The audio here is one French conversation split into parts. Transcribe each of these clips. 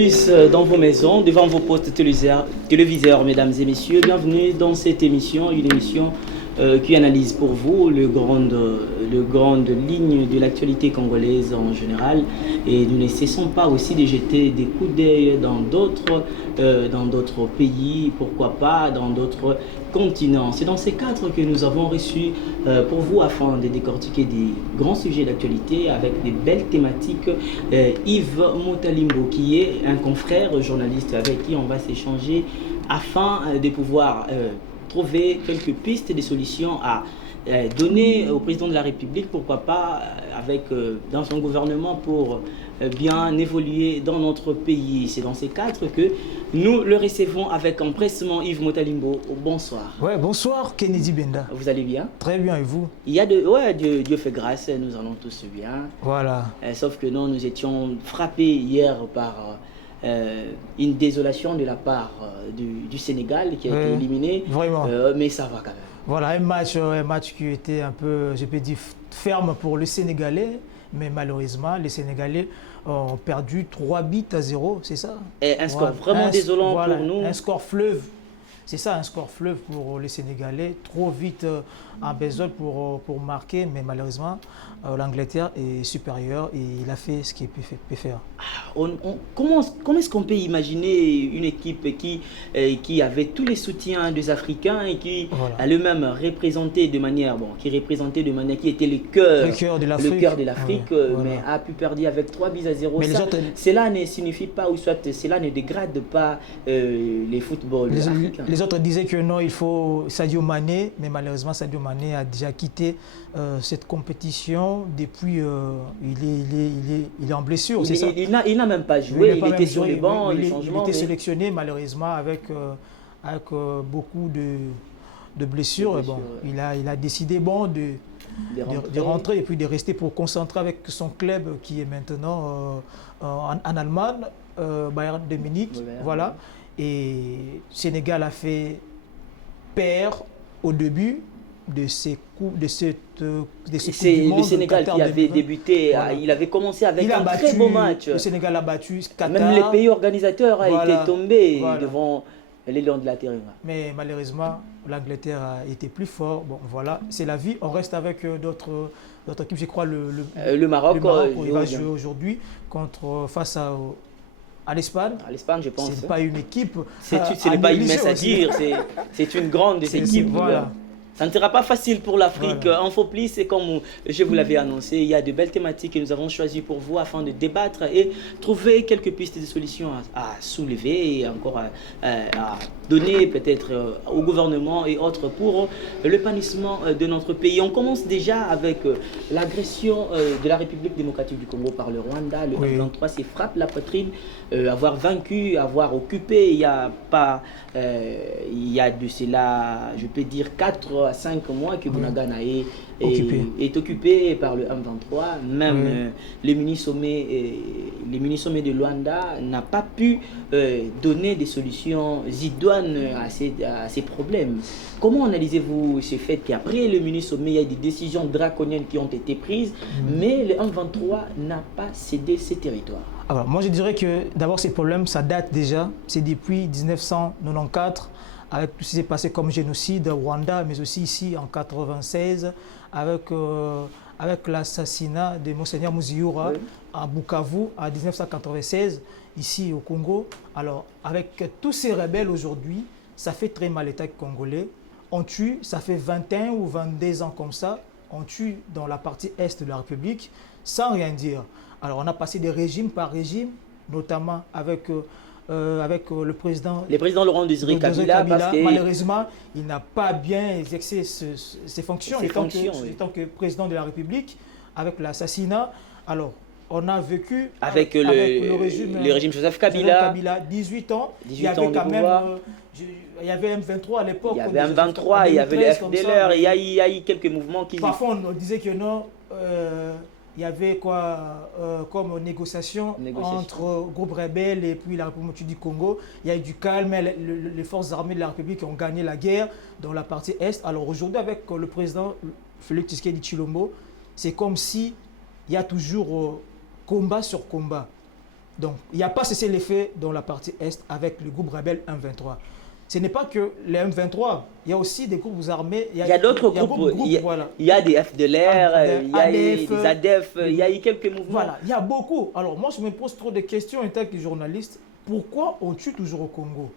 plus dans vos maisons, devant vos postes téléviseurs, mesdames et messieurs. Bienvenue dans cette émission, une émission qui analyse pour vous les grandes lignes de l'actualité congolaise en général. Et nous ne cessons pas aussi de jeter des coups d'œil dans d'autres pays, pourquoi pas dans d'autres continents. C'est dans ces cadres que nous avons reçu pour vous afin de décortiquer des grands sujets d'actualité avec des belles thématiques. Yves Motalimbo, qui est un confrère journaliste avec qui on va s'échanger afin de pouvoir trouver quelques pistes de solutions à donner au président de la République, pourquoi pas dans son gouvernement pour bien évoluer dans notre pays. C'est dans ces cadres que nous le recevons avec empressement. Yves Motalimbo, bonsoir. Ouais, bonsoir Kennedy Benda. Vous allez bien? Très bien, et vous? Dieu fait grâce, nous allons tous bien. Voilà. Sauf que nous étions frappés hier par une désolation de la part du Sénégal qui a été éliminé. Vraiment. Mais ça va quand même. Voilà, un match qui était un peu, je peux dire, ferme pour le Sénégalais, mais malheureusement, les Sénégalais ont perdu 3-0, c'est ça? Et un score vraiment désolant pour nous. Un score fleuve. C'est ça, un score fleuve pour les Sénégalais. Trop vite en besogne pour marquer, mais malheureusement, l'Angleterre est supérieure et il a fait ce qu'il peut faire. Comment est-ce qu'on peut imaginer une équipe qui avait tous les soutiens des Africains et qui a le même représenté de manière, qui était le cœur de l'Afrique, mais a pu perdre avec 3-0. Cela ne signifie pas, ou soit cela ne dégrade pas les footballs africains. Les autres disaient que non, il faut Sadio Mané, mais malheureusement Sadio Mané a déjà quitté cette compétition depuis. Il est en blessure, c'est ça? Il n'a même pas joué, il était sur les bancs, il était sélectionné malheureusement avec beaucoup de blessures. Bon, il a décidé de rentrer et puis de rester pour concentrer avec son club qui est maintenant en Allemagne, Bayern de Munich. Voilà. Et Sénégal a fait perdre au début de ces coups c'est le Sénégal qui avait débuté, il avait commencé avec un très beau match. Le Sénégal a battu Qatar. Même les pays organisateurs étaient tombés devant les Lions de la Terre. Mais malheureusement, l'Angleterre a été plus fort. Bon, voilà, c'est la vie. On reste avec d'autres équipes. Je crois le Maroc il va jouer aujourd'hui face à l'Espagne. À l'Espagne, je pense. Ce n'est pas une équipe. Ce n'est pas une messe à dire. C'est une grande équipe. Voilà. Ça ne sera pas facile pour l'Afrique. Voilà. En Fopli, c'est comme je vous l'avais annoncé, il y a de belles thématiques que nous avons choisies pour vous afin de débattre et trouver quelques pistes de solutions à soulever et encore à donner peut-être au gouvernement et autres pour l'épanouissement de notre pays. On commence déjà avec l'agression de la République démocratique du Congo par le Rwanda. Le M23 s'est frappé la poitrine, avoir vaincu, avoir occupé. Il y a de cela, je peux dire, 4 à 5 mois que Bunagana est occupé par le M23. Même les mini-sommets de Luanda n'a pas pu donner des solutions idoines à ces problèmes. Comment analysez-vous ce fait qu'après le mini-sommet, il y a des décisions draconiennes qui ont été prises, mais le M23 n'a pas cédé ses territoires? Alors, moi, je dirais que d'abord, ces problèmes, ça date déjà. C'est depuis 1994, avec tout ce qui s'est passé comme génocide au Rwanda, mais aussi ici en 1996, avec l'assassinat de Monseigneur Muziura à Bukavu en 1996, ici au Congo. Alors, avec tous ces rebelles aujourd'hui, ça fait très mal l'État congolais. On tue, ça fait 21 ou 22 ans comme ça, on tue dans la partie est de la République sans rien dire. Alors, on a passé de régime par régime, notamment avec le président Laurent Désiré Kabila, parce que malheureusement, il n'a pas bien exercé ses fonctions en tant que président de la République, avec l'assassinat. Alors, on a vécu avec le régime Joseph Kabila, 18 ans. Il y avait quand même, il y avait M23 à l'époque. Il y avait M23, il y avait le FDLR, il y a eu quelques mouvements qui... Parfois, on disait que non... il y avait comme négociation entre groupes rebelles et puis la République du Congo. Il y a eu du calme, les forces armées de la République ont gagné la guerre dans la partie Est. Alors aujourd'hui, avec le président Félix Tshisekedi Tshilombo, c'est comme si il y a toujours combat sur combat. Donc, il n'y a pas cessé l'effet dans la partie Est avec le groupe rebelle M23. Ce n'est pas que les M23, il y a aussi des groupes armés. Il y a d'autres groupes. Voilà. Il y a des FDLR, il y a ADF, des ADF, il y a eu quelques mouvements. Voilà, il y a beaucoup. Alors, moi, je me pose trop de questions en tant que journaliste. Pourquoi on tue toujours au Congo?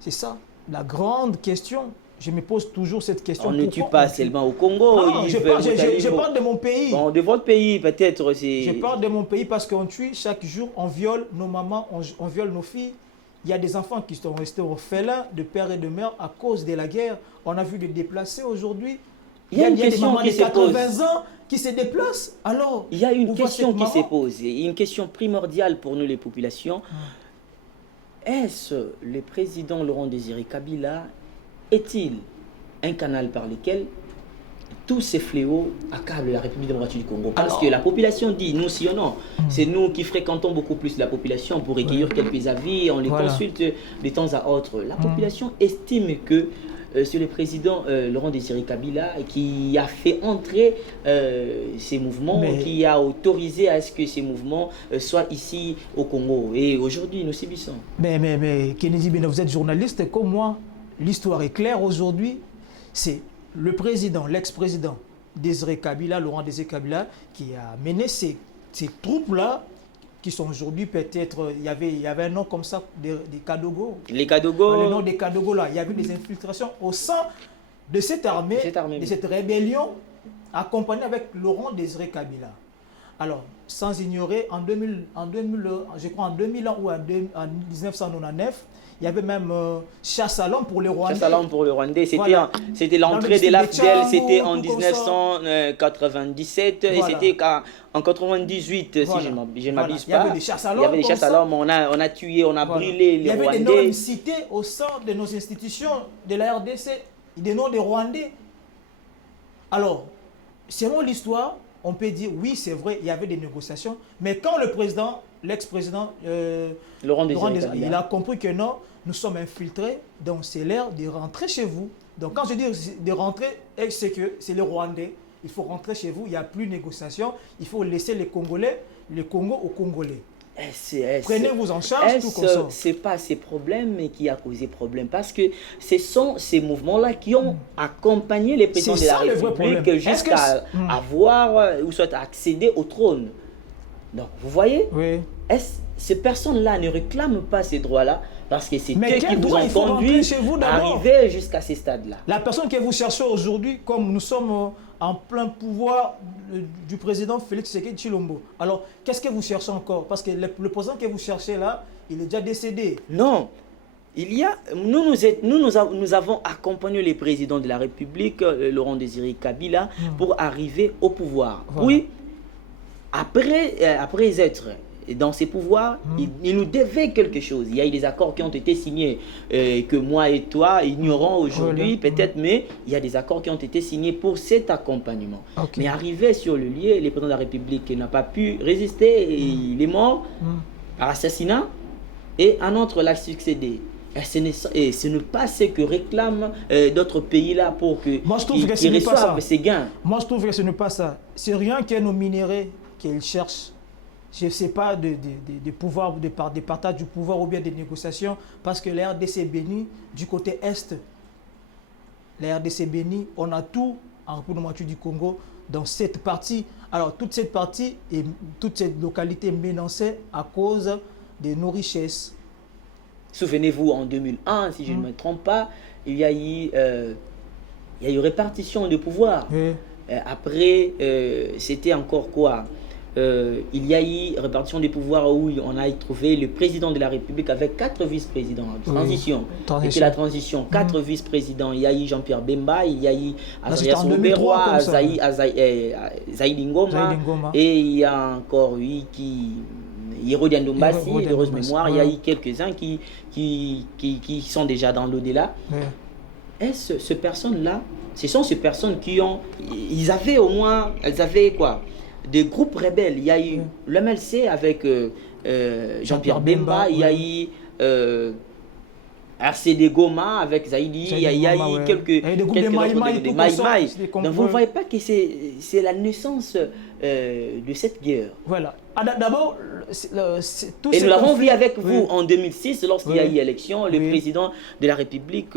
C'est ça, la grande question. Je me pose toujours cette question. On ne tue pas seulement au Congo. Non, je parle de mon pays. Bon, de votre pays, peut-être. Je parle de mon pays parce qu'on tue chaque jour, on viole nos mamans, on viole nos filles. Il y a des enfants qui sont restés orphelins de père et de mère à cause de la guerre. On a vu des déplacés aujourd'hui. Il y a une question qui se pose. 80 ans qui se déplacent. Alors, il y a une question qui se pose. Une question primordiale pour nous, les populations. Est-ce le président Laurent Désiré Kabila est-il un canal par lequel tous ces fléaux accablent la République démocratique du Congo? Parce que la population dit, nous si ou non, c'est nous qui fréquentons beaucoup plus la population pour recueillir quelques avis, on les consulte de temps à autre. La population estime que c'est le président Laurent Désiré Kabila qui a fait entrer ces mouvements, qui a autorisé à ce que ces mouvements soient ici au Congo. Et aujourd'hui, nous subissons. Mais Kennedy Bena, vous êtes journaliste comme moi. L'histoire est claire aujourd'hui. C'est le président, l'ex-président Désiré Kabila, Laurent Désiré Kabila, qui a mené ces troupes-là, qui sont aujourd'hui peut-être, il y avait un nom comme ça, des Kadogo. Les Kadogo. Le nom des Kadogo là, il y avait des infiltrations au sein de cette armée, de cette rébellion, accompagnée avec Laurent Désiré Kabila. Alors, sans ignorer, je crois en 2000 ou en 1999, il y avait même chasse à l'homme pour les Rwandais. Chasse à l'homme pour les Rwandais. C'était l'entrée de l'AFDEL, c'était en 1997 et c'était en 98, si je ne m'abuse pas. Il y avait des chasses à l'homme. Il y avait des chasses à l'homme, on a tué, on a brûlé les Rwandais. Il y avait des noms cités au sein de nos institutions de la RDC, des noms des Rwandais. Alors, selon l'histoire, on peut dire, oui, c'est vrai, il y avait des négociations, mais quand le président, l'ex-président Laurent Désiré, il a compris que non, nous sommes infiltrés, donc c'est l'heure de rentrer chez vous. Donc quand je dis de rentrer, c'est que c'est les Rwandais, il faut rentrer chez vous, il n'y a plus de négociation, il faut laisser les Congolais, le Congo aux Congolais. Prenez-vous en charge, tout comme ça. Ce n'est pas ces problèmes qui a causé problème, parce que ce sont ces mouvements-là qui ont accompagné les présidents de la République jusqu'à avoir ou soit accéder au trône. Donc, vous voyez, ces personnes-là ne réclament pas ces droits-là parce que c'est eux qui vous ont conduit à arriver jusqu'à ces stades-là. La personne que vous cherchez aujourd'hui, comme nous sommes en plein pouvoir du président Félix Tshisekedi Tshilombo, alors qu'est-ce que vous cherchez encore? Parce que le président que vous cherchez là, il est déjà décédé. Non. Nous avons accompagné le président de la République, Laurent Désiré Kabila, pour arriver au pouvoir. Voilà. Puis, après être dans ses pouvoirs, il nous devait quelque chose. Il y a eu des accords qui ont été signés que moi et toi ignorons aujourd'hui peut-être, mais il y a des accords qui ont été signés pour cet accompagnement. Mais arrivé sur le lieu, le président de la République n'a pas pu résister, et il est mort par assassinat et un autre l'a succédé. Et ce n'est pas ce que réclament d'autres pays là pour qu'ils reçoivent ces gains. Moi je trouve que ce n'est pas ça. C'est rien que nos minéraux qu'ils cherchent. Je ne sais pas de pouvoir, des partages du pouvoir ou bien des négociations, parce que la RDC est bénie du côté Est. La RDC est bénie, on a tout en République démocratique du Congo dans cette partie. Alors toute cette partie et toute cette localité est menacée à cause de nos richesses. Souvenez-vous, en 2001, si je ne me trompe pas, il y a eu répartition de pouvoir. Après, c'était encore quoi? Il y a eu répartition des pouvoirs où on a trouvé le président de la République avec 4 vice-présidents. Transition. C'était la transition. 4 vice-présidents. Il y a eu Jean-Pierre Bemba, il y a eu Azarias Muberwa, Zaïd Ngoma, et il y a encore eu Hérodian Dombassi, de heureuse mémoire. Il y a eu quelques-uns qui sont déjà dans l'au-delà. Est-ce ces personnes-là, ce sont ces personnes qui ont... Elles avaient quoi? Des groupes rebelles. Il y a eu l'MLC avec Jean-Pierre Bemba, il y a eu RCD Goma avec Zaïdi, il y a eu quelques des Maïmaï. Donc vous ne voyez pas que c'est la naissance de cette guerre. Voilà. D'abord, et nous l'avons vu avec vous en 2006 lorsqu'il y a eu élection, le président de la République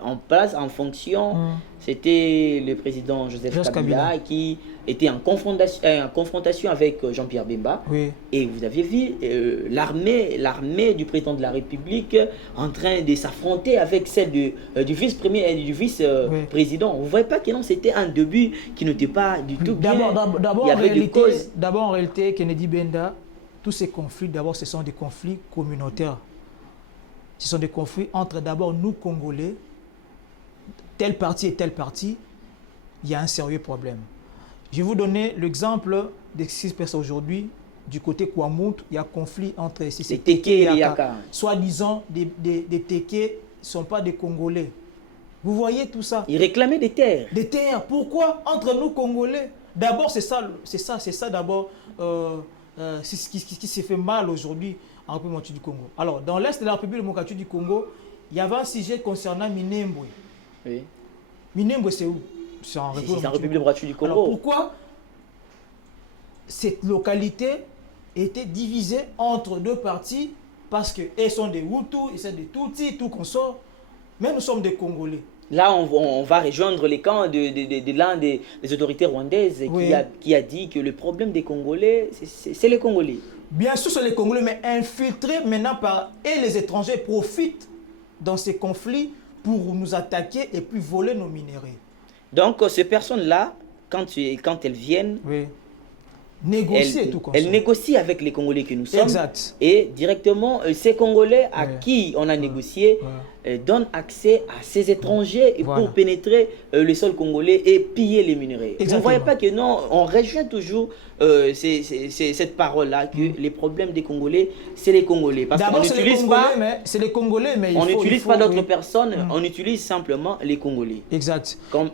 en place, en fonction, c'était le président Joseph Kabila qui était en confrontation avec Jean-Pierre Bemba. Et vous aviez vu l'armée du président de la République en train de s'affronter avec celle du vice-premier et du vice-président. Vous ne voyez pas que non, c'était un début qui n'était pas du tout bien. D'abord, en réalité, Kennedy Benda, tous ces conflits, d'abord, ce sont des conflits communautaires. Ce sont des conflits entre d'abord nous, Congolais, tel parti et tel parti, il y a un sérieux problème. Je vais vous donner l'exemple de ce qui se passe aujourd'hui. Du côté Kouamout, il y a conflit entre les Teke et Yaka. Soi-disant, des Teke ne sont pas des Congolais. Vous voyez tout ça? Ils réclamaient des terres. Des terres. Pourquoi? Entre nous, Congolais. D'abord, c'est ça d'abord, ce qui s'est fait mal aujourd'hui en République démocratique du Congo. Alors, dans l'Est de la République démocratique du Congo, il y avait un sujet concernant Minembwe. Oui. Minembwe, c'est où? C'est en République démocratique du Congo. Alors, pourquoi cette localité était divisée entre deux parties? Parce qu'elles sont des Hutus, elles sont des Tutsis, tout qu'on sort. Mais nous sommes des Congolais. Là, on va rejoindre les camps de l'un des autorités rwandaises qui a dit que le problème des Congolais, c'est les Congolais. Bien sûr, c'est les Congolais, mais infiltrés maintenant par... Et les étrangers profitent dans ces conflits pour nous attaquer et puis voler nos minéraux. Donc, ces personnes-là, quand elles viennent... Elles négocient avec les Congolais que nous sommes. Exact. Et directement, ces Congolais à qui on a négocié donnent accès à ces étrangers pour pénétrer le sol congolais et piller les minerais. Vous ne voyez pas que non, on rejoint toujours cette parole-là que les problèmes des Congolais, c'est les Congolais. Parce qu'on n'utilise pas... C'est les Congolais, mais on n'utilise pas d'autres personnes, on utilise simplement les Congolais. Exact. Comme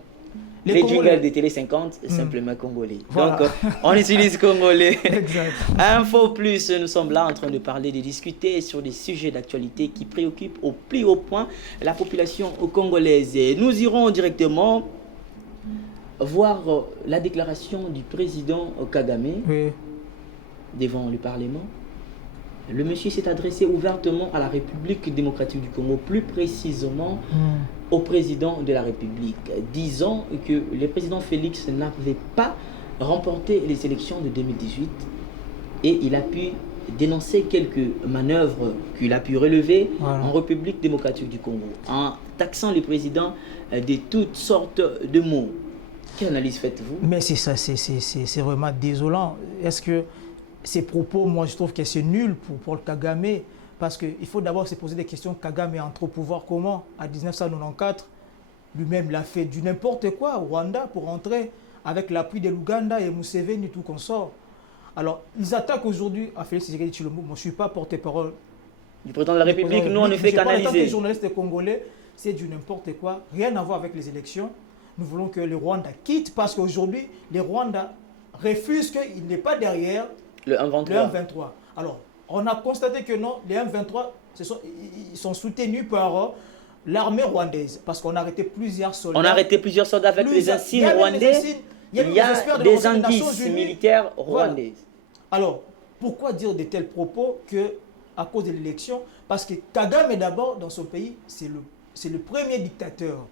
les jingles de Télé 50, simplement Congolais. Voilà. Donc, on utilise Congolais. Exact. Info Plus, nous sommes là en train de parler, de discuter sur des sujets d'actualité qui préoccupent au plus haut point la population congolaise. Et nous irons directement voir la déclaration du président Kagame devant le Parlement. Le monsieur s'est adressé ouvertement à la République démocratique du Congo, plus précisément au président de la République, disant que le président Félix n'avait pas remporté les élections de 2018 et il a pu dénoncer quelques manœuvres qu'il a pu relever en République démocratique du Congo, en taxant le président de toutes sortes de mots. Quelle analyse faites-vous? Mais c'est ça, c'est vraiment désolant. Est-ce que ces propos, moi je trouve que c'est nul pour le Kagame, parce qu'il faut d'abord se poser des questions. Kagame est entré au pouvoir comment? En 1994, lui-même l'a fait du n'importe quoi au Rwanda pour entrer avec l'appui de l'Ouganda et Museveni, tout consort. Alors, ils attaquent aujourd'hui à Félix Tshisekedi Tshilombo. Moi, je ne suis pas porte-parole du président de la République, nous on ne fait qu'analyser. En tant que journaliste congolais, c'est du n'importe quoi, rien à voir avec les élections. Nous voulons que le Rwanda quitte, parce qu'aujourd'hui, les Rwandais refusent qu'il n'est pas derrière le 1-23. Alors, on a constaté que non, les 1-23, ils sont soutenus par l'armée rwandaise, parce qu'on a arrêté plusieurs soldats. On a arrêté plusieurs soldats avec les insignes rwandais. Il y a des indices militaires rwandais. Alors, pourquoi dire de tels propos à cause de l'élection? Parce que Kagame, d'abord, dans son pays, c'est le premier dictateur.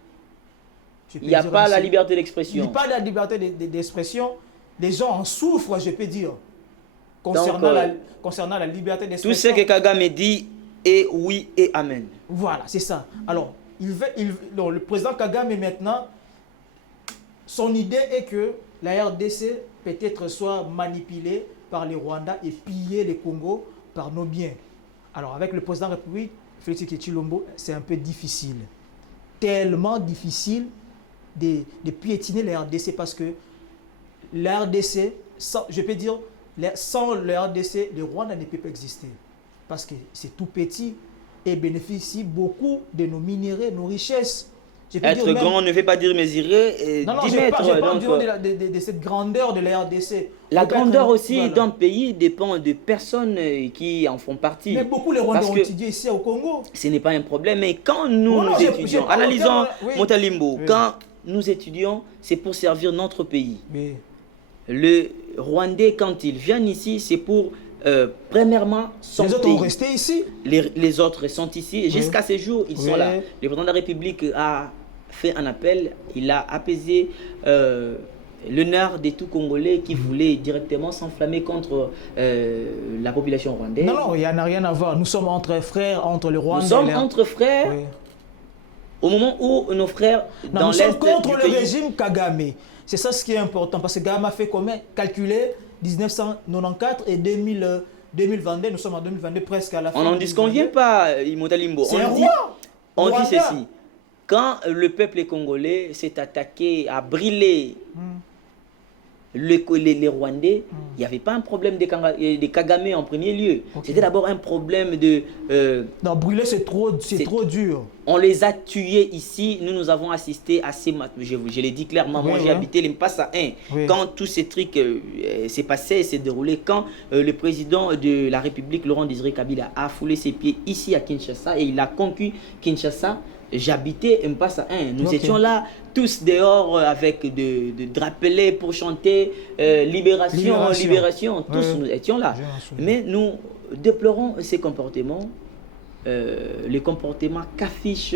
Il n'y a pas la liberté d'expression. Il n'y a pas la liberté d'expression. Les gens en souffrent, je peux dire. Concernant la liberté d'expression. Tout ce que Kagame dit est oui et amen. Voilà, c'est ça. Alors, le président Kagame maintenant, son idée est que la RDC peut-être soit manipulée par les Rwandais et piller les Congo par nos biens. Alors, avec le président de la République, Félix Tshisekedi, c'est un peu difficile. Tellement difficile de piétiner la RDC, parce que la RDC, je peux dire, sans le RDC, le Rwanda ne peut pas exister. Parce que c'est tout petit et bénéficie beaucoup de nos minéraux, nos richesses. Je peux Être dire même- grand ne veut pas dire mesurer Non, non, 10 je mètres. parle donc, de cette grandeur de la RDC. la Peut-être, grandeur aussi voilà. d'un pays dépend de personnes qui en font partie. Mais beaucoup les Rwandais Parce ont que étudié ici au Congo. ce n'est pas un problème. Mais quand nous, Oh non, nous j'ai étudions, pas analysons autant, oui. Motalimbo, Oui. quand nous étudions, c'est pour servir notre pays. Oui. Le Rwandais, quand ils viennent ici, c'est pour, premièrement, son Les autres pays. ont resté ici. Les autres sont ici. Et jusqu'à ce jour, ils sont Oui. là. Le président de la République a fait un appel. Il a apaisé l'honneur de tout Congolais qui voulaient directement s'enflammer contre la population rwandaise. Non, non, il n'y en a rien à voir. Nous sommes entre frères, entre le Rwanda Nous sommes et la- entre frères Oui. au moment où nos frères Non, dans nous sommes l'Est contre du le pays... régime Kagame. C'est ça ce qui est important. Parce que Kagame a fait combien? Calculer 1994 et 2022. Nous sommes en 2022 presque à la fin. On n'en disconvient pas, Imotalimbo. C'est un On dit, roi. on dit Rwanda. ceci. Quand le peuple congolais s'est attaqué à brûler les Rwandais, il n'y avait pas un problème de Kagame en premier lieu. Ok. C'était d'abord un problème de... Non, brûler, c'est trop dur. on les a tués ici. Nous avons assisté à ces... Je l'ai dit clairement, Oui, moi j'ai oui. habité l'Impassa 1. Oui. Quand tous ces trucs s'est passé, s'est déroulé, quand le président de la République, Laurent Désiré Kabila, a foulé ses pieds ici à Kinshasa et il a conquis Kinshasa, j'habitais Mpassa 1. Nous Ok. étions là, tous dehors avec de drapelets pour chanter libération, Libération. libération. Tous Ouais. nous étions là. Je m'en souviens. Mais nous déplorons ces comportements, les comportements qu'affiche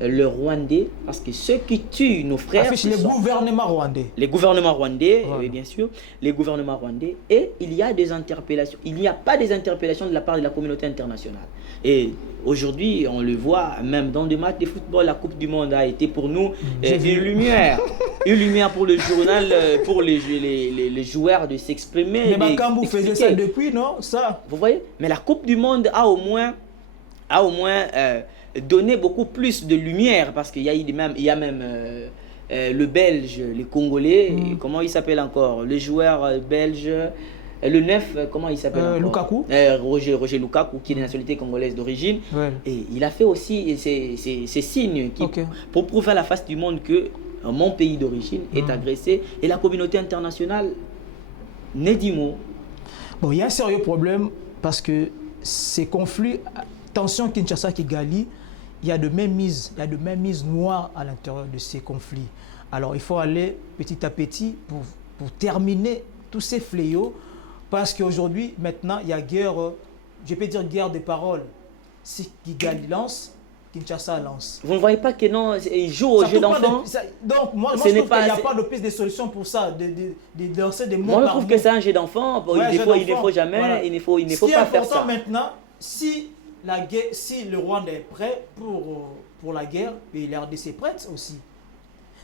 le Rwandais, parce que ceux qui tuent nos frères, Affiche ce le sont gouvernement rwandais. les gouvernements rwandais, Voilà. oui, bien sûr, les gouvernements rwandais, et il y a des interpellations. Il n'y a pas des interpellations de la part de la communauté internationale. Et aujourd'hui, on le voit, même dans des matchs de football, la Coupe du Monde a été pour nous J'ai une vu. lumière. Une lumière pour le journal, pour les joueurs de s'exprimer. Mais de- Bakambu faisait ça d'expliquer. depuis, non? Ça. Vous voyez? Mais la Coupe du Monde a au moins donné beaucoup plus de lumière parce qu'il y a eu même le Belge, les Congolais, et comment il s'appelle encore? Le joueur belge, le 9, comment il s'appelle encore? Lukaku. Roger Lukaku, qui est de nationalité congolaise d'origine. Ouais. Et il a fait aussi ces signes Ok. pour prouver à la face du monde que mon pays d'origine est agressé et la communauté internationale n'est dit mot. Bon, il y a un sérieux problème parce que ces conflits, tension Kinshasa-Kigali, il y a de mainmises noires à l'intérieur de ces conflits. Alors il faut aller petit à petit pour terminer tous ces fléaux parce qu'aujourd'hui, maintenant, il y a guerre, je peux dire guerre des paroles. Si Kigali lance, Kinshasa lance. Vous ne voyez pas que non, il joue au Ça jeu tourne pas d'enfant? Donc, moi Ce je n'est trouve pas- qu'il n'y a c'est- pas de piste de solution pour ça, de lancer des mots Moi, je par trouve mot. que c'est un jeu d'enfant. Ouais, Il jeu ne d'enfant. faut jamais, Voilà. il ne faut Ce qui est pas faire important ça. maintenant, si le Rwanda est prêt pour la guerre, et la RDC est prête aussi.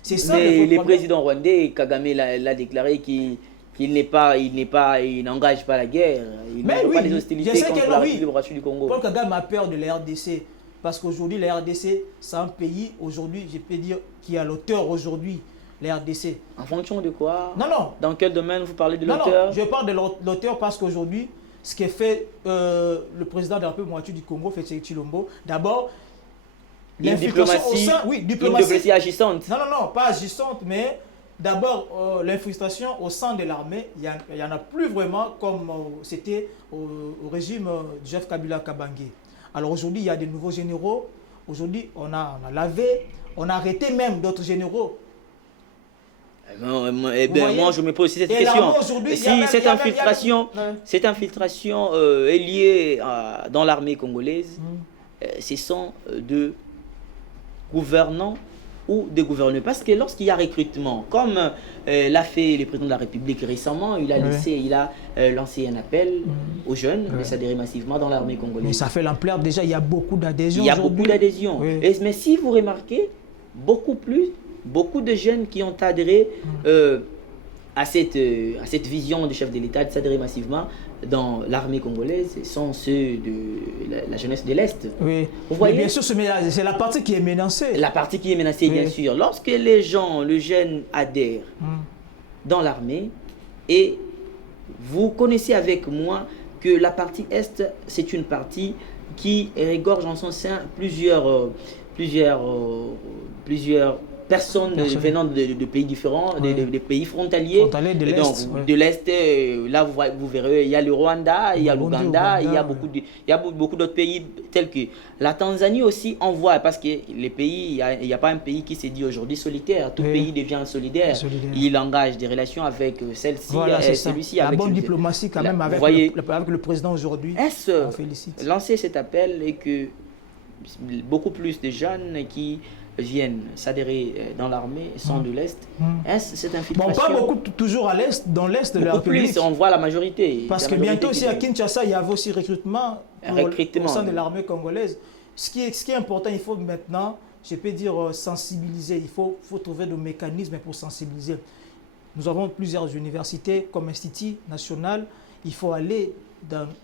C'est ça Mais vrai le problème. président rwandais, Kagame, l'a déclaré qu'il il n'engage pas la guerre. Il Mais ne fait oui, pas les je hostilités sais contre que la oui. République démocratique du Congo. Paul Kagame a peur de la RDC. Parce qu'aujourd'hui, la RDC, c'est un pays, aujourd'hui, je peux dire, qui a l'auteur aujourd'hui, la RDC. En fonction de quoi? Non, non. Dans quel domaine vous parlez de Non, l'auteur? non, je parle de l'auteur parce qu'aujourd'hui, ce qu'est fait le président de la République moitié du Congo, Félix Tshilombo, d'abord, Une l'infiltration au diplomatie, sein, oui, une diplomatie. diplomatie agissante. Non, non, non, pas agissante, mais d'abord, l'infiltration au sein de l'armée, il n'y en a plus vraiment comme c'était au régime de Joseph Kabila Kabange. Alors aujourd'hui, il y a des nouveaux généraux. Aujourd'hui, on a lavé, on a arrêté même d'autres généraux. Eh bien, voyez? moi, je me pose aussi cette Et question. l'armée, aujourd'hui, il y a Si même- cette il y a même- infiltration, Ouais. cette infiltration est liée dans l'armée congolaise, ce sont de gouvernants ou des gouverneurs. Parce que lorsqu'il y a recrutement, comme l'a fait le président de la République récemment, il a lancé un appel aux jeunes de s'adhérer massivement dans l'armée Mais congolaise. ça fait l'ampleur, déjà, il y a beaucoup d'adhésions. Il y a aujourd'hui. beaucoup d'adhésions. Oui. Mais si vous remarquez, beaucoup de jeunes qui ont adhéré à cette vision du chef de l'État de s'adhérer massivement dans l'armée congolaise sont ceux de la jeunesse de l'Est. Oui. Vous voyez? Mais bien sûr, c'est la partie qui est menacée. La partie qui est menacée, Oui. bien sûr. Lorsque les gens, le jeune adhèrent dans l'armée, et vous connaissez avec moi que la partie Est, c'est une partie qui regorge en son sein plusieurs personnes venant de pays différents, de pays frontaliers. De l'Est. Donc, de l'Est, là vous verrez, il y a le Rwanda, il y a l'Ouganda, il y a beaucoup d'autres pays tels que la Tanzanie aussi envoie, parce que les pays, il n'y a pas un pays qui s'est dit aujourd'hui solitaire, tout pays devient solidaire. Il engage des relations avec celle-ci, celui-ci. La bonne diplomatie quand même avec le président aujourd'hui. Est-ce lancer cet appel et que beaucoup plus de jeunes qui viennent s'adhérer dans l'armée sont de l'Est. Cette infiltration... Bon, pas beaucoup, toujours à l'Est, dans l'Est de la République. Plus, on voit la majorité. Parce que bientôt aussi à Kinshasa, il y avait aussi recrutement au sein de l'armée congolaise. Ce qui est important, il faut maintenant, je peux dire, sensibiliser. Il faut trouver des mécanismes pour sensibiliser. Nous avons plusieurs universités comme Institut national. Il faut aller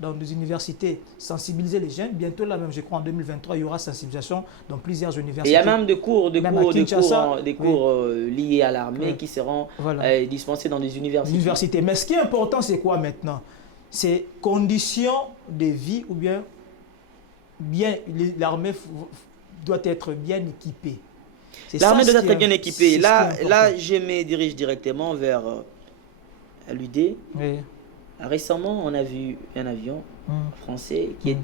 dans des universités, sensibiliser les jeunes. Bientôt, là même, je crois, en 2023, il y aura sensibilisation dans plusieurs universités. Et il y a même des cours liés à l'armée qui seront dispensés dans des universités. Mais ce qui est important, c'est quoi maintenant? C'est conditions de vie ou bien l'armée doit être bien équipée. L'armée doit être bien équipée. Là, je me dirige directement vers l'UD. Oui. Récemment, on a vu un avion français qui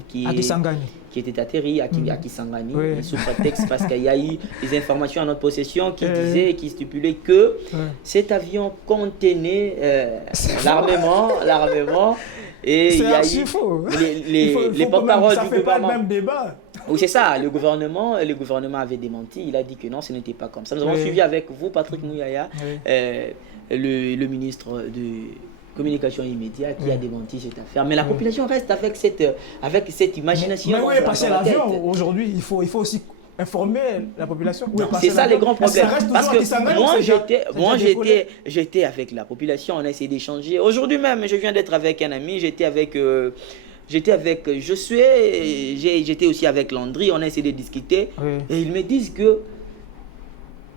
était atterri à Kisangani, sous prétexte parce qu'il y a eu des informations à notre possession qui stipulaient que cet avion contenait l'armement. Et il y a eu les porte-paroles du gouvernement. Ça fait pas le même débat. Oui, c'est ça. Le gouvernement avait démenti. Il a dit que non, ce n'était pas comme ça. Nous avons suivi avec vous, Patrick Mouyaya, le ministre de communication immédiate qui a démenti cette affaire. Mais la population reste avec cette imagination. Mais oui, passer l'avion aujourd'hui, il faut aussi informer la population. C'est ça les grands problèmes. Parce que moi j'étais avec la population, on a essayé d'échanger. Aujourd'hui même, je viens d'être avec un ami, j'étais aussi avec Landry, on a essayé de discuter. Et ils me disent que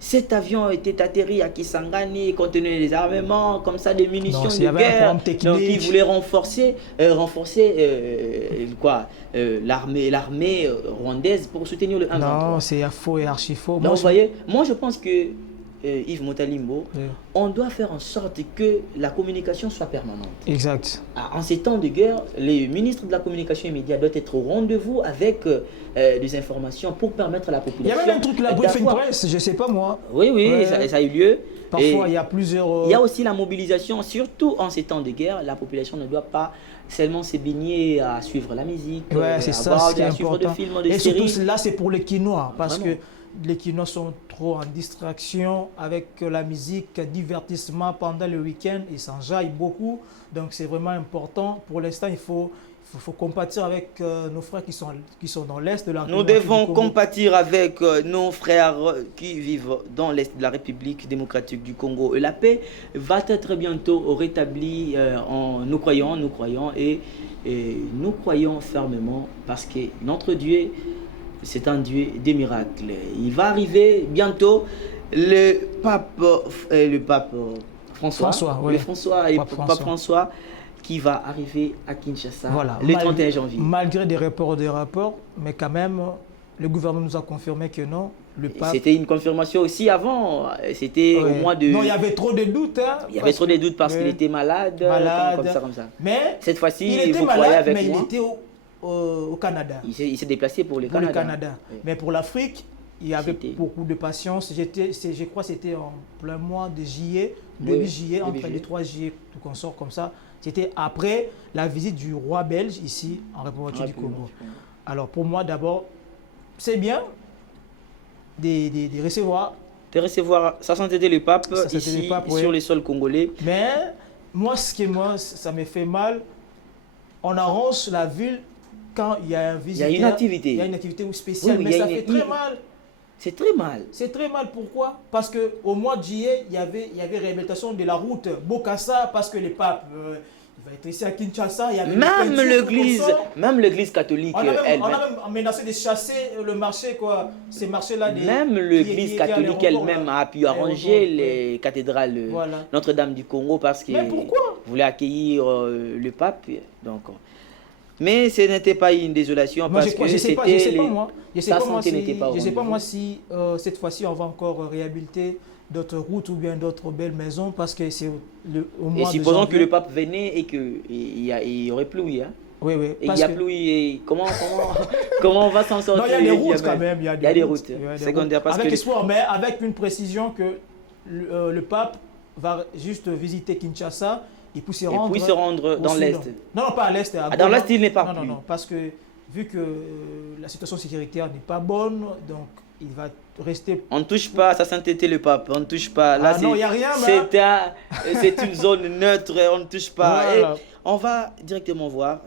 cet avion était atterri à Kisangani, contenait des armements, comme ça, des munitions de guerre. Donc, ils voulaient renforcer l'armée rwandaise pour soutenir le 1-23. Non, c'est faux et archi faux. Donc, vous voyez, moi, je pense que Yves Motalimbo, on doit faire en sorte que la communication soit permanente. Exact. En ces temps de guerre, les ministres de la communication immédiate doivent être au rendez-vous avec des informations pour permettre à la population. Il y a même un truc, la briefing presse, je ne sais pas moi. Oui, ça a eu lieu. Parfois, il y a plusieurs... Il y a aussi la mobilisation, surtout en ces temps de guerre. La population ne doit pas seulement se baigner à suivre la musique, à suivre des films, des séries. Et surtout, là, c'est pour les Quinois, parce que les Quinois sont trop en distraction avec la musique, divertissement pendant le week-end, ils s'enjaillent beaucoup. Donc c'est vraiment important. Pour l'instant, il faut compatir avec nos frères qui sont dans l'Est de la République. Nous devons compatir avec nos frères qui vivent dans l'Est de la République démocratique du Congo. Et la paix va être bientôt rétablie, nous croyons et nous croyons fermement parce que notre Dieu, c'est un Dieu des miracles. Il va arriver bientôt le pape François, François qui va arriver à Kinshasa le 31 janvier. Malgré des rapports, mais quand même, le gouvernement nous a confirmé que non. C'était une confirmation aussi avant. C'était au mois de... Non, il y avait trop de doutes. Il y avait trop de doutes parce qu'il était malade. Comme ça. Mais cette fois-ci, vous croyez avec moi. Il était au Canada. Il s'est déplacé pour le Canada. Oui. Mais pour l'Afrique, il y avait beaucoup de patience. Je crois que c'était en plein mois de juillet, début juillet, entre les 3 juillet, tout qu'on sort comme ça. C'était après la visite du roi belge ici en République du Congo. Alors pour moi d'abord, c'est bien de recevoir. De recevoir sa sainteté le pape ici sur les sols congolais. Mais moi, ça me fait mal. On arrange la ville quand il y a un visiteur. Il y a une activité. Il y a une activité spéciale, mais ça fait très mal. C'est très mal. C'est très mal, pourquoi? Parce qu'au mois de juillet, il y avait réhabilitation de la route Bokassa, parce que le pape il va être ici à Kinshasa. Il y avait même l'église catholique, on a même menacé de chasser le marché, quoi. Ces marchés-là. Même l'église catholique elle-même a pu arranger les cathédrales Notre-Dame du Congo parce qu'elle voulait accueillir le pape. Donc, Mais ce n'était pas une désolation Moi, parce que je sais pas, moi. Je sais sa pas, moi, santé si, n'était pas au je sais pas rendez-vous. moi si cette fois-ci on va encore réhabiliter d'autres routes ou bien d'autres belles maisons parce que c'est au Et mois de supposons que le janvier. pape venait et qu'il y aurait plu, hein. Oui, oui, Et il y parce a que plu, et comment on va s'en non, il y sortir, a des routes quand Diamel? même, il y a Il y a des des routes, routes il y a des routes. secondaires parce que Avec espoir, mais avec une précision que le pape va juste visiter Kinshasa et puis se et rendre puis se rendre au dans Soudan. l'Est. Non, non, pas à l'Est, à Ah, dans Goma. l'Est, il n'est pas Non, non, plus. non, parce que vu que la situation sécuritaire n'est pas bonne, donc il va rester. On ne touche pas à sa sainteté, le pape. On ne touche pas. Là, Ah non, il n'y a rien, mais. c'est une zone neutre. On ne touche pas. Et Voilà. on va directement voir.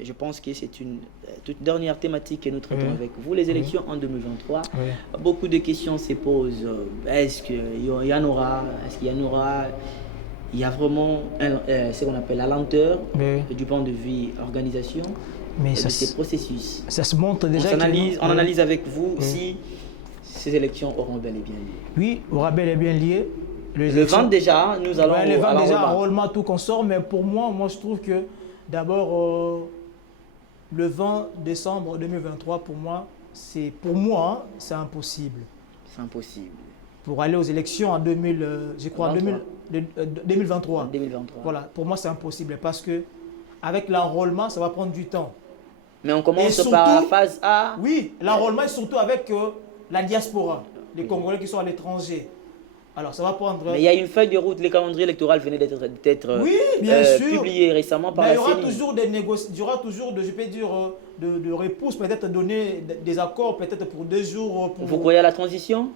Je pense que c'est une toute dernière thématique que nous traitons Oui. avec vous. Les élections en 2023. Oui. Beaucoup de questions se posent. Est-ce qu'il y en aura? Est-ce qu'il y en aura? Il y a vraiment ce qu'on appelle la lenteur Mais, du point de vue organisation mais de ces processus. ça se montre déjà. On analyse avec vous Oui. si ces élections auront bel et bien lieu. Oui, au bel et bien lié. Le 20 déjà, nous allons Ouais, le à 20 déjà, l'enrôlement. enrôlement, tout qu'on sort, mais pour moi, je trouve que d'abord, le 20 décembre 2023, pour moi, c'est impossible. C'est impossible. Pour aller aux élections en 2000, je crois, en 2023. En 2023. Voilà, pour moi, c'est impossible parce que avec l'enrôlement, ça va prendre du temps. Mais on commence Et surtout- par la phase A. Oui, l'enrôlement est surtout avec la diaspora, les Congolais qui sont à l'étranger. Alors, ça va prendre. Mais il y a une feuille de route, le calendrier électoral venait d'être Oui, bien sûr. publié récemment par Mais il y la aura CENI. toujours des négociations, il y aura toujours, je peux dire, de réponses, peut-être donner des accords, peut-être pour 2 jours. Pour... Vous croyez à la transition?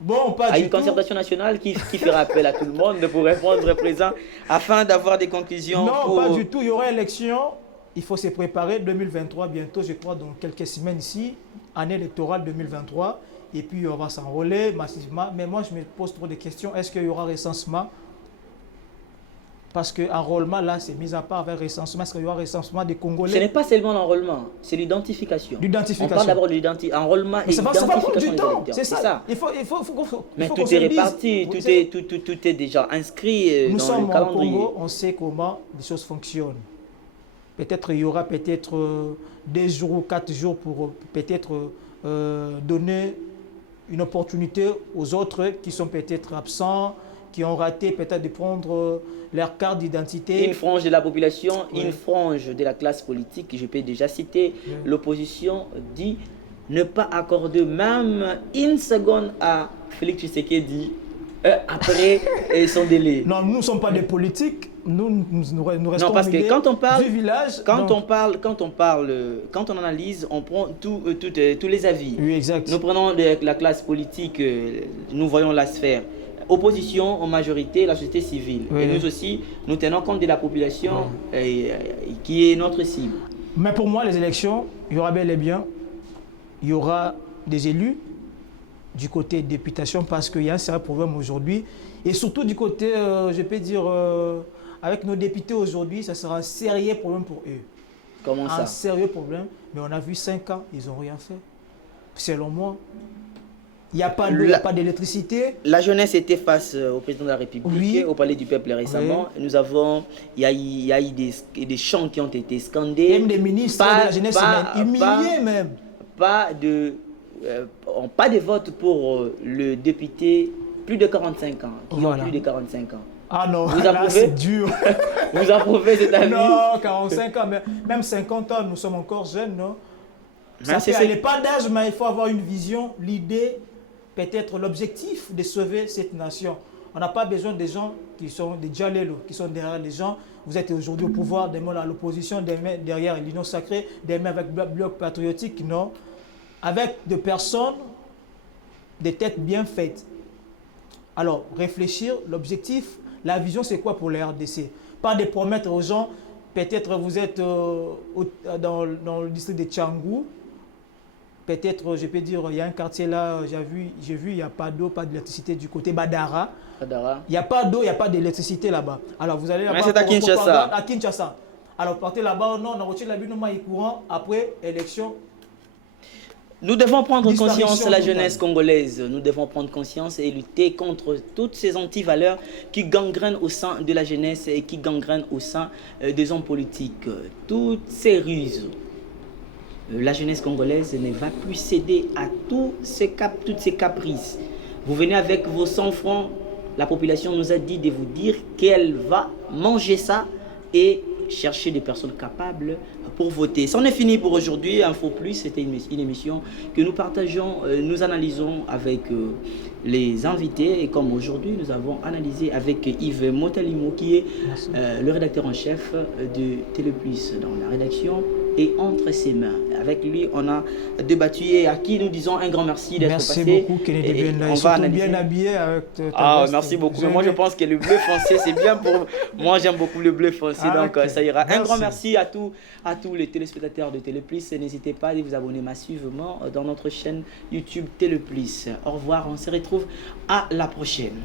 Bon, pas À du une tout. concertation nationale qui fera appel à tout le monde pour répondre présent afin d'avoir des conclusions Non, pour... pas du tout. Il y aura élection. Il faut se préparer. 2023, bientôt, je crois, dans quelques semaines ici, année électorale 2023. Et puis, on va s'enrôler massivement. Mais moi, je me pose trop de questions. Est-ce qu'il y aura recensement? Parce que enrôlement, là, c'est mis à part avec recensement. Est-ce qu'il y aura recensement des Ce Congolais? n'est pas seulement l'enrôlement, c'est l'identification. L'identification. On parle d'abord de l'enrôlement et Mais ça va prendre l'identification du des temps. électeurs. C'est ça. Il faut Mais faut tout qu'on est se le dise. réparti, Vous tout savez, est déjà inscrit nous dans sommes le au calendrier. Congo, on sait comment les choses fonctionnent. Peut-être il y aura peut-être 2 jours ou 4 jours pour peut-être donner une opportunité aux autres qui sont peut-être absents, qui ont raté peut-être de prendre leur carte d'identité. Une frange de la population, Oui. une frange de la classe politique, je peux déjà citer, Oui. l'opposition dit ne pas accorder même une seconde à Félix Tshisekedi après son délai. Non, nous ne sommes pas des politiques, nous restons Non, parce au que milieu quand on parle, du village. quand donc- on analyse, on prend tous les avis. Oui, exact. Nous prenons la classe politique, nous voyons la sphère. Opposition en majorité, la société civile. Oui. Et nous aussi, nous tenons compte de la population qui est notre cible. Mais pour moi, les élections, il y aura bel et bien, il y aura des élus du côté députation parce qu'il y a un sérieux problème aujourd'hui. Et surtout du côté, je peux dire, avec nos députés aujourd'hui, ça sera un sérieux problème pour eux. Comment Un ça? sérieux problème. Mais on a vu 5 ans, ils n'ont rien fait. Selon moi, il n'y a pas d'eau, il n'y a pas d'électricité. La jeunesse était face au président de la République, Oui. au palais du peuple récemment. Il y a eu des chants qui ont été scandés. Même des ministres de la jeunesse, même humiliés même. Pas de vote pour le député plus de 45 ans, qui Voilà. ont plus de 45 ans. Ah non, Vous là approuvez? c'est dur. Vous approuvez cet avis? Non, 45 ans, mais même 50 ans, nous sommes encore jeunes, non? Ça c'est peut ce- aller pas d'âge, mais il faut avoir une vision, l'idée, peut-être l'objectif de sauver cette nation. On n'a pas besoin des gens qui sont des djalélos, qui sont derrière les gens. Vous êtes aujourd'hui au pouvoir, demain à l'opposition, demain derrière l'union sacrée, demain avec le bloc patriotique, non. Avec des personnes, des têtes bien faites. Alors, réfléchir, l'objectif, la vision, c'est quoi pour la RDC? Pas de promettre aux gens, peut-être vous êtes dans le district de Tchangou, peut-être, je peux dire, il y a un quartier là, j'ai vu, il n'y a pas d'eau, pas d'électricité du côté Badara. Adara. Il n'y a pas d'eau, il n'y a pas d'électricité là-bas. Alors, vous allez là-bas. Mais c'est à pour Kinshasa. propagande, à Kinshasa. Alors, partez là-bas, non, on a retiré la bille, non, il courant, après, élection. Nous devons prendre Disparition conscience, la totale. jeunesse congolaise, nous devons prendre conscience et lutter contre toutes ces antivaleurs qui gangrènent au sein de la jeunesse et qui gangrènent au sein des hommes politiques. Toutes ces ruses. La jeunesse congolaise ne va plus céder à toutes ces caprices. Vous venez avec vos 100 francs, la population nous a dit de vous dire qu'elle va manger ça et chercher des personnes capables pour voter. C'en est fini pour aujourd'hui. Info Plus, c'était une émission que nous partageons, nous analysons avec les invités. Et comme aujourd'hui, nous avons analysé avec Yves Motalimo, qui est le rédacteur en chef de Téléplus dans la rédaction et entre ses mains. Avec lui, on a débattu et à qui nous disons un grand merci d'être passé. Merci beaucoup, Kennedy Ben. On va analyser. Bien habillé avec Ah, veste. merci beaucoup. Mais moi, je pense que le bleu foncé, c'est bien pour moi. J'aime beaucoup le bleu foncé, donc ça ira. Un grand merci à tous les téléspectateurs de Téléplus. N'hésitez pas à vous abonner massivement dans notre chaîne YouTube Téléplus. Au revoir, on se retrouve à la prochaine.